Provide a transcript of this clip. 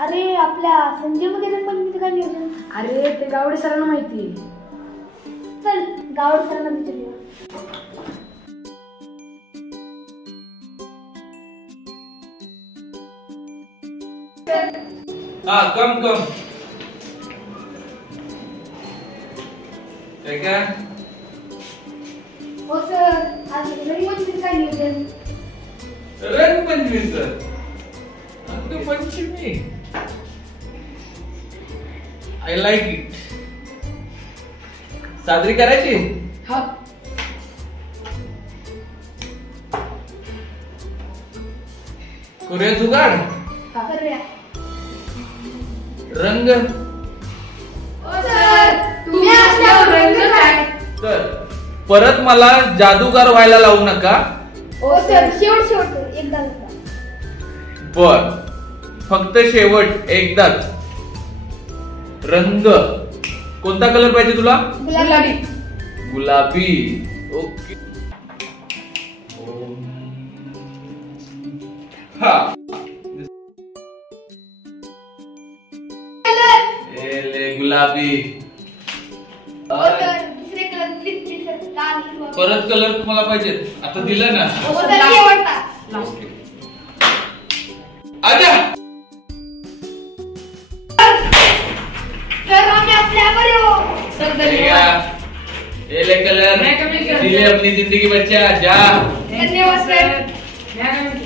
अरे आपल्या संजय मध्ये रंगपंचमीचं काय नियोजन? अरे ते गावडे सरांना माहिती आहे. चल गावड सरांना विचारूया. हाँ कम कम क्या हो सर, आज रंगपंचमीचं काय नियोजन? रंगपंचमीचं रंगपंचमी आय लाईक इट. साजरी करायची. हा करूया जुगाड. करूया. रंग सर तुम्ही असल्यावर रंग काय? तर परत मला जादूगार व्हायला लावू नका. हो सर, शेवट एकदा. बर फक्त शेवट एकदाच. रंग कोणता कलर पाहिजे तुला? गुलाबी. गुलाबी. ओके. हा ले गुलाबी. दुसरे कलर प्लीज सर. लाल किंवा परत कलर तुम्हाला पाहिजे? आता दिलं ना. हो सर, शेवटचा. ओके. आजा सर आम्ही आपल्यावर येऊ. सर ये ले कलर मैं कभी कर दिले अपनी जिंदगी बच्चा जा. धन्यवाद सर. मैं